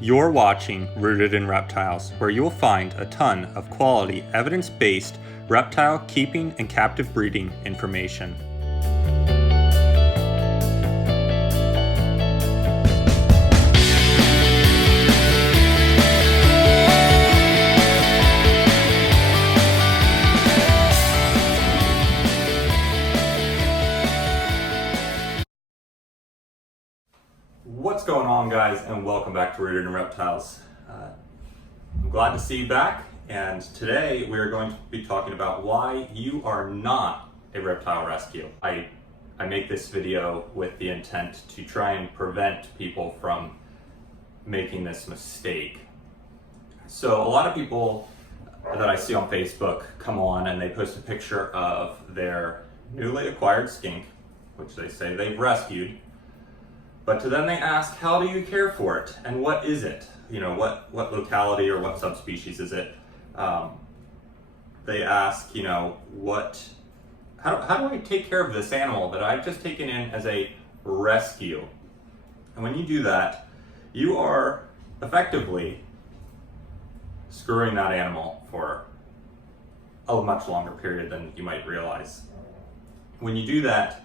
You're watching Rooted in Reptiles, where you will find a ton of quality, evidence-based reptile keeping and captive breeding information. What's going on, guys, and welcome back to Rooted in Reptiles. I'm glad to see you back, and today we're going to be talking about why you are not a reptile rescue. I make this video with the intent to try and prevent people from making this mistake. So a lot of people that I see on Facebook come on and they post a picture of their newly acquired skink, which they say they've rescued. But to them they ask, how do you care for it? And what is it? You know, what locality or what subspecies is it? They ask, you know, how do I take care of this animal that I've just taken in as a rescue? And when you do that, you are effectively screwing that animal for a much longer period than you might realize. When you do that,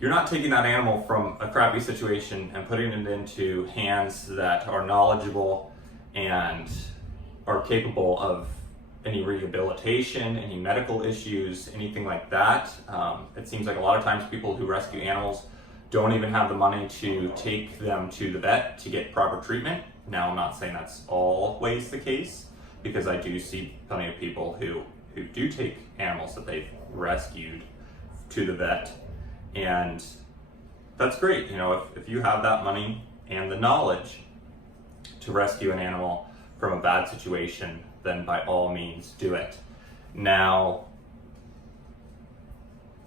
you're not taking that animal from a crappy situation and putting it into hands that are knowledgeable and are capable of any rehabilitation, any medical issues, anything like that. It seems like a lot of times people who rescue animals don't even have the money to take them to the vet to get proper treatment. Now, I'm not saying that's always the case, because I do see plenty of people who do take animals that they've rescued to the vet. And that's great, you know, if you have that money and the knowledge to rescue an animal from a bad situation, then by all means do it. Now,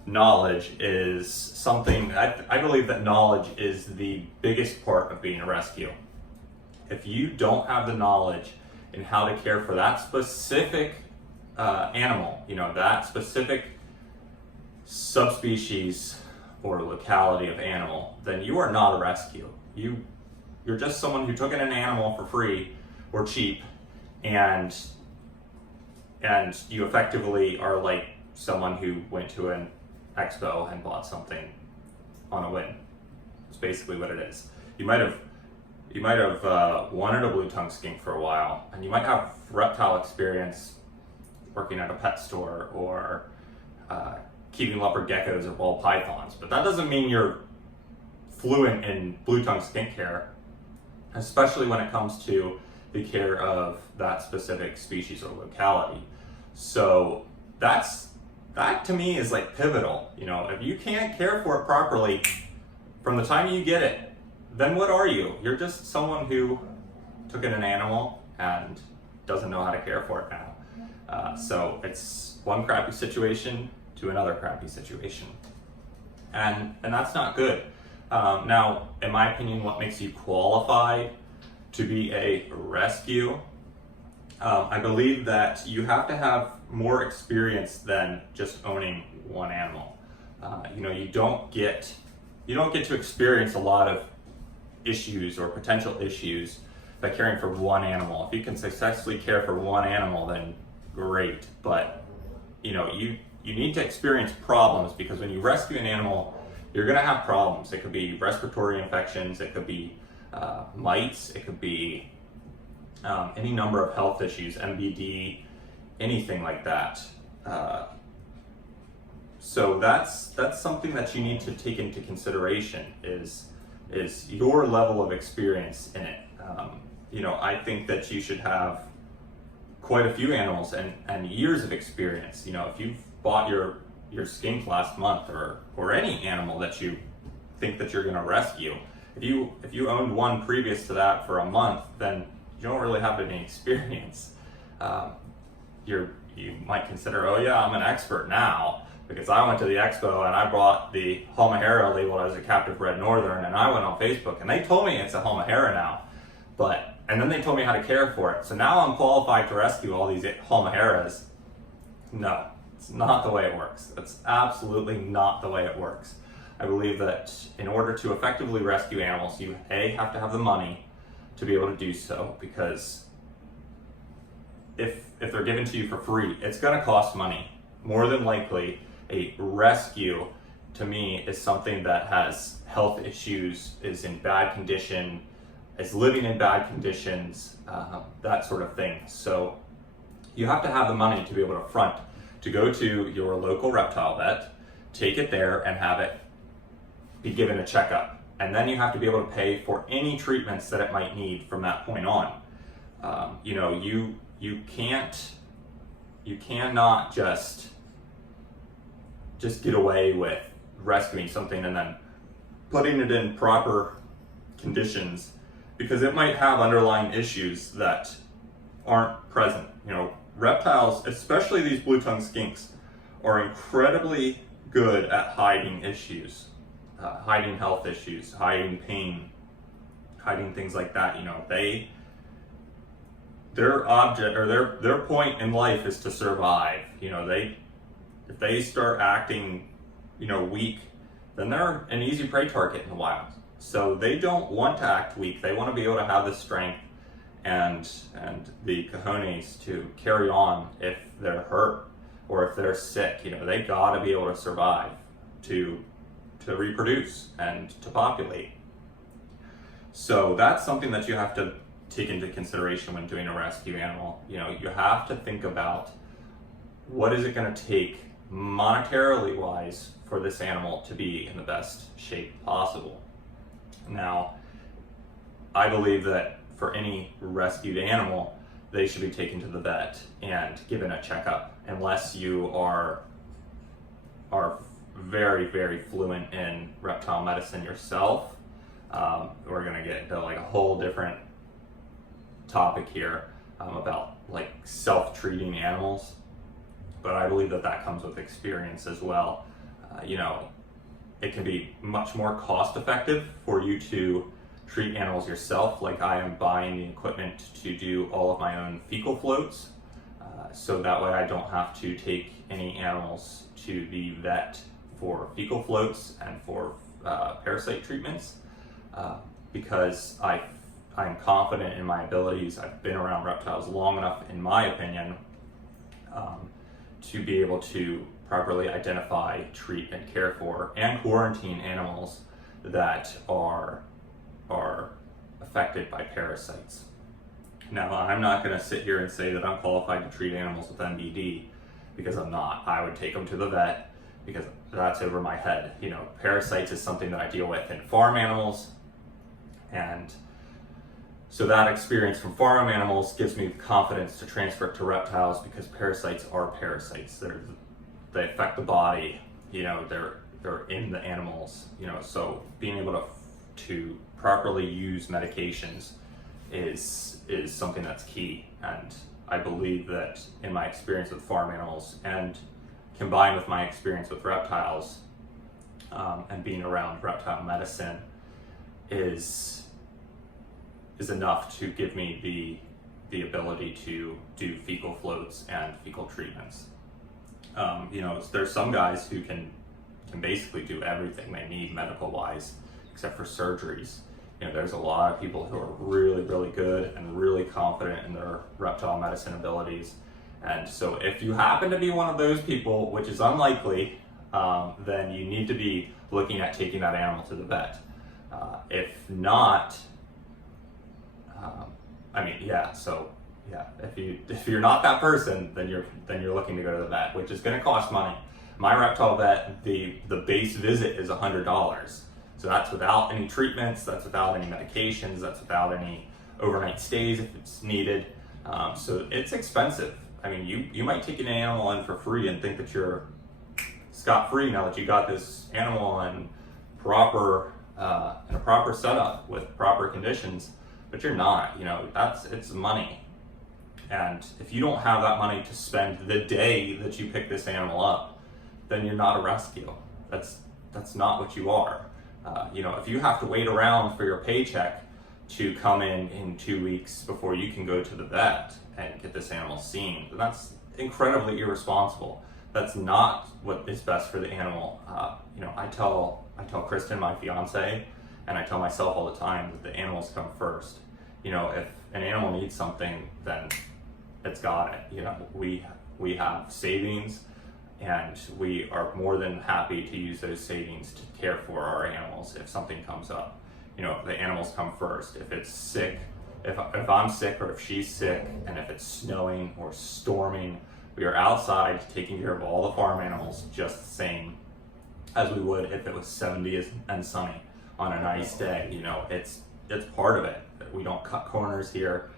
knowledge is something, I believe that knowledge is the biggest part of being a rescue. If you don't have the knowledge in how to care for that specific animal, you know, that specific subspecies or locality of animal, then you are not a rescue. You're just someone who took in an animal for free or cheap, and you effectively are like someone who went to an expo and bought something on a whim. It's basically what it is. You might have wanted a blue tongue skink for a while, and you might have reptile experience working at a pet store or keeping leopard geckos or ball pythons, but that doesn't mean you're fluent in blue tongue skink care, especially when it comes to the care of that specific species or locality. So that to me is like pivotal. You know, if you can't care for it properly from the time you get it, then what are you? You're just someone who took in an animal and doesn't know how to care for it now. So it's one crappy situation to another crappy situation, and that's not good. Now, in my opinion, what makes you qualified to be a rescue, I believe that you have to have more experience than just owning one animal. You know, you don't get to experience a lot of issues or potential issues by caring for one animal. If you can successfully care for one animal, then great, but you know, you need to experience problems, because when you rescue an animal, you're going to have problems. It could be respiratory infections, it could be mites, it could be any number of health issues, MBD, anything like that. So that's something that you need to take into consideration is your level of experience in it. You know, I think that you should have quite a few animals and years of experience. You know, if you've bought your skink last month, or any animal that you think that you're going to rescue, if you owned one previous to that for a month, then you don't really have any experience. You might consider, oh yeah, I'm an expert now because I went to the expo and I brought the Halmahera labeled as a captive red northern, and I went on Facebook and they told me it's a Halmahera now, and then they told me how to care for it. So now I'm qualified to rescue all these Halmaheras. No, it's not the way it works. That's absolutely not the way it works. I believe that in order to effectively rescue animals, you have to have the money to be able to do so, because if they're given to you for free, it's going to cost money. More than likely, a rescue to me is something that has health issues, is in bad condition, is living in bad conditions, that sort of thing. So you have to have the money to be able to front, to go to your local reptile vet, take it there and have it be given a checkup. And then you have to be able to pay for any treatments that it might need from that point on. You cannot just get away with rescuing something and then putting it in proper conditions, because it might have underlying issues that aren't present. Reptiles, especially these blue-tongued skinks, are incredibly good at hiding issues, hiding health issues, hiding pain, hiding things like that. Their object, or their point in life is to survive. If they start acting, weak, then they're an easy prey target in the wild. So they don't want to act weak. They want to be able to have the strength and the cojones to carry on if they're hurt or if they're sick. They gotta be able to survive, to reproduce and to populate. So that's something that you have to take into consideration when doing a rescue animal. You have to think about, what is it going to take monetarily wise for this animal to be in the best shape possible. Now, I believe that for any rescued animal, they should be taken to the vet and given a checkup, unless you are very, very fluent in reptile medicine yourself. We're going to get into a whole different topic here about self-treating animals, but I believe that comes with experience as well. It can be much more cost effective for you to treat animals yourself. I am buying the equipment to do all of my own fecal floats, so that way I don't have to take any animals to the vet for fecal floats and for parasite treatments, because I'm confident in my abilities. I've been around reptiles long enough, in my opinion, to be able to properly identify, treat, and care for, and quarantine animals that are affected by parasites. Now, I'm not going to sit here and say that I'm qualified to treat animals with MBD, because I'm not. I would take them to the vet, because that's over my head. Parasites is something that I deal with in farm animals, and so that experience from farm animals gives me the confidence to transfer it to reptiles, because parasites are parasites. They affect the body. They're in the animals. So being able to properly use medications is something that's key. And I believe that in my experience with farm animals, and combined with my experience with reptiles, and being around reptile medicine, is enough to give me the ability to do fecal floats and fecal treatments. There's some guys who can basically do everything they need medical wise, except for surgeries. There's a lot of people who are really, really good and really confident in their reptile medicine abilities. And so if you happen to be one of those people, which is unlikely, then you need to be looking at taking that animal to the vet. If not, if you're not that person, then you're looking to go to the vet, which is going to cost money. My reptile vet, the base visit is $100. So that's without any treatments, that's without any medications, that's without any overnight stays if it's needed. So it's expensive. You might take an animal in for free and think that you're scot-free now that you got this animal in a proper setup with proper conditions, but you're not. It's money. And if you don't have that money to spend the day that you pick this animal up, then you're not a rescue. That's not what you are. If you have to wait around for your paycheck to come in 2 weeks before you can go to the vet and get this animal seen, then that's incredibly irresponsible. That's not what is best for the animal. I tell Kristen, my fiance, and I tell myself all the time that the animals come first. if an animal needs something, then it's got it. We have savings, and we are more than happy to use those savings to care for our animals if something comes up. The animals come first. If it's sick, if I'm sick or if she's sick, and if it's snowing or storming, we are outside taking care of all the farm animals just the same as we would if it was 70 and sunny on a nice day. It's part of it. We don't cut corners here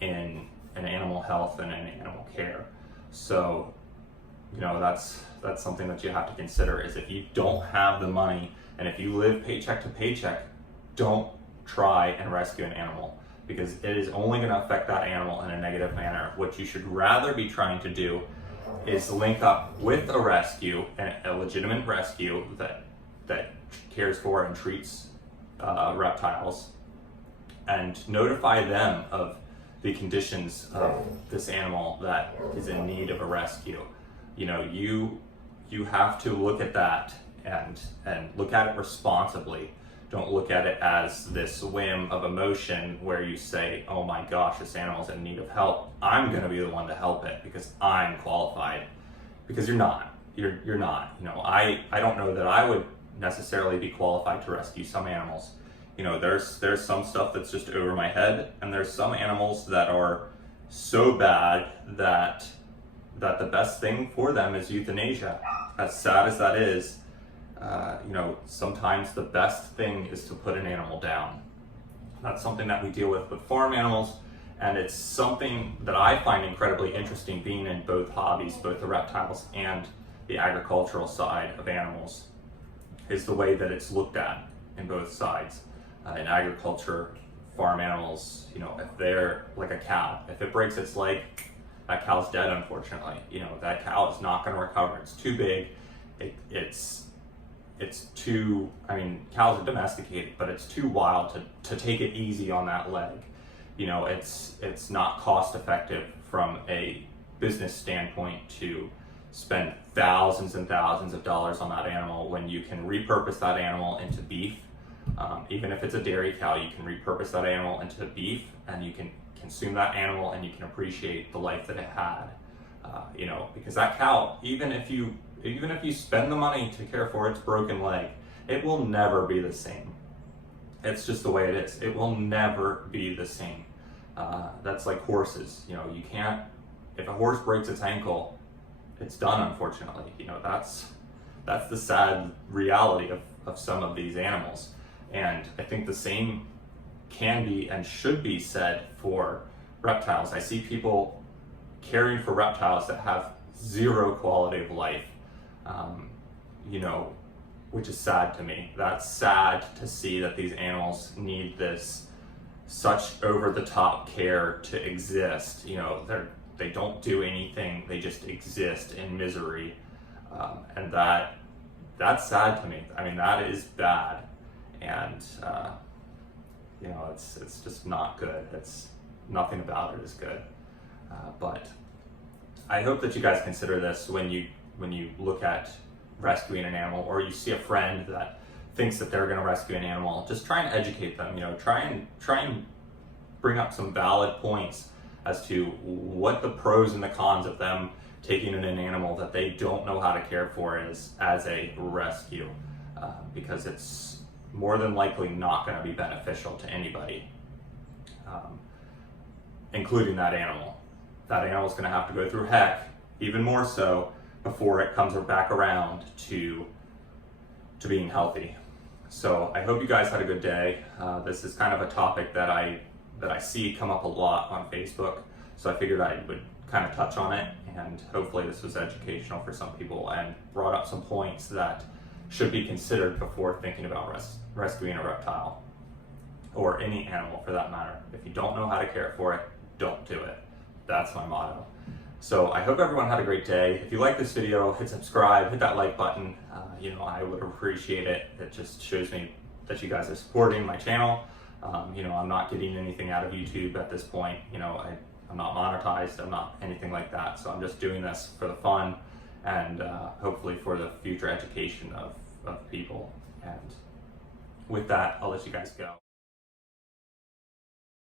in animal health and in animal care. So, that's something that you have to consider, is if you don't have the money and if you live paycheck to paycheck, don't try and rescue an animal, because it is only going to affect that animal in a negative manner. What you should rather be trying to do is link up with a rescue, a legitimate rescue that cares for and treats reptiles, and notify them of the conditions of this animal that is in need of a rescue. You have to look at that and look at it responsibly. Don't look at it as this whim of emotion where you say, oh my gosh, this animal's in need of help, I'm gonna be the one to help it because I'm qualified. Because you're not. You're not. I don't know that I would necessarily be qualified to rescue some animals. There's some stuff that's just over my head, and there's some animals that are so bad that the best thing for them is euthanasia. As sad as that is, sometimes the best thing is to put an animal down. That's something that we deal with farm animals, and it's something that I find incredibly interesting, being in both hobbies, both the reptiles and the agricultural side of animals, is the way that it's looked at in both sides. In agriculture, farm animals, if they're like a cow, if it breaks its leg, that cow's dead, unfortunately. That cow is not going to recover. It's too big. It's too, cows are domesticated, but it's too wild to take it easy on that leg. It's not cost effective from a business standpoint to spend thousands and thousands of dollars on that animal when you can repurpose that animal into beef. Even if it's a dairy cow, you can repurpose that animal into beef, and you can consume that animal and you can appreciate the life that it had. Because that cow, even if you spend the money to care for its broken leg, it will never be the same. It's just the way it is. It will never be the same. That's like horses. You can't, if a horse breaks its ankle, it's done, unfortunately. That's the sad reality of some of these animals. And I think the same can be and should be said for reptiles. I see people caring for reptiles that have zero quality of life, which is sad to me. That's sad to see that these animals need this such over-the-top care to exist. They don't do anything, they just exist in misery, and that's sad to me. That is bad, and it's just not good. It's nothing about it is good. But I hope that you guys consider this when you look at rescuing an animal, or you see a friend that thinks that they're going to rescue an animal. Just try and educate them. Try and bring up some valid points as to what the pros and the cons of them taking in an animal that they don't know how to care for is as a rescue, because it's more than likely not going to be beneficial to anybody, including that animal. That animal's going to have to go through heck, even more so, before it comes back around to being healthy. So I hope you guys had a good day. This is kind of a topic that I see come up a lot on Facebook, so I figured I would kind of touch on it, and hopefully this was educational for some people and brought up some points that should be considered before thinking about rescuing a reptile, or any animal for that matter. If you don't know how to care for it, don't do it. That's my motto. So I hope everyone had a great day. If you like this video, hit subscribe, hit that like button. I would appreciate it. It just shows me that you guys are supporting my channel. I'm not getting anything out of YouTube at this point. I'm not monetized, I'm not anything like that. So I'm just doing this for the fun, and hopefully for the future education of people. And with that, I'll let you guys go.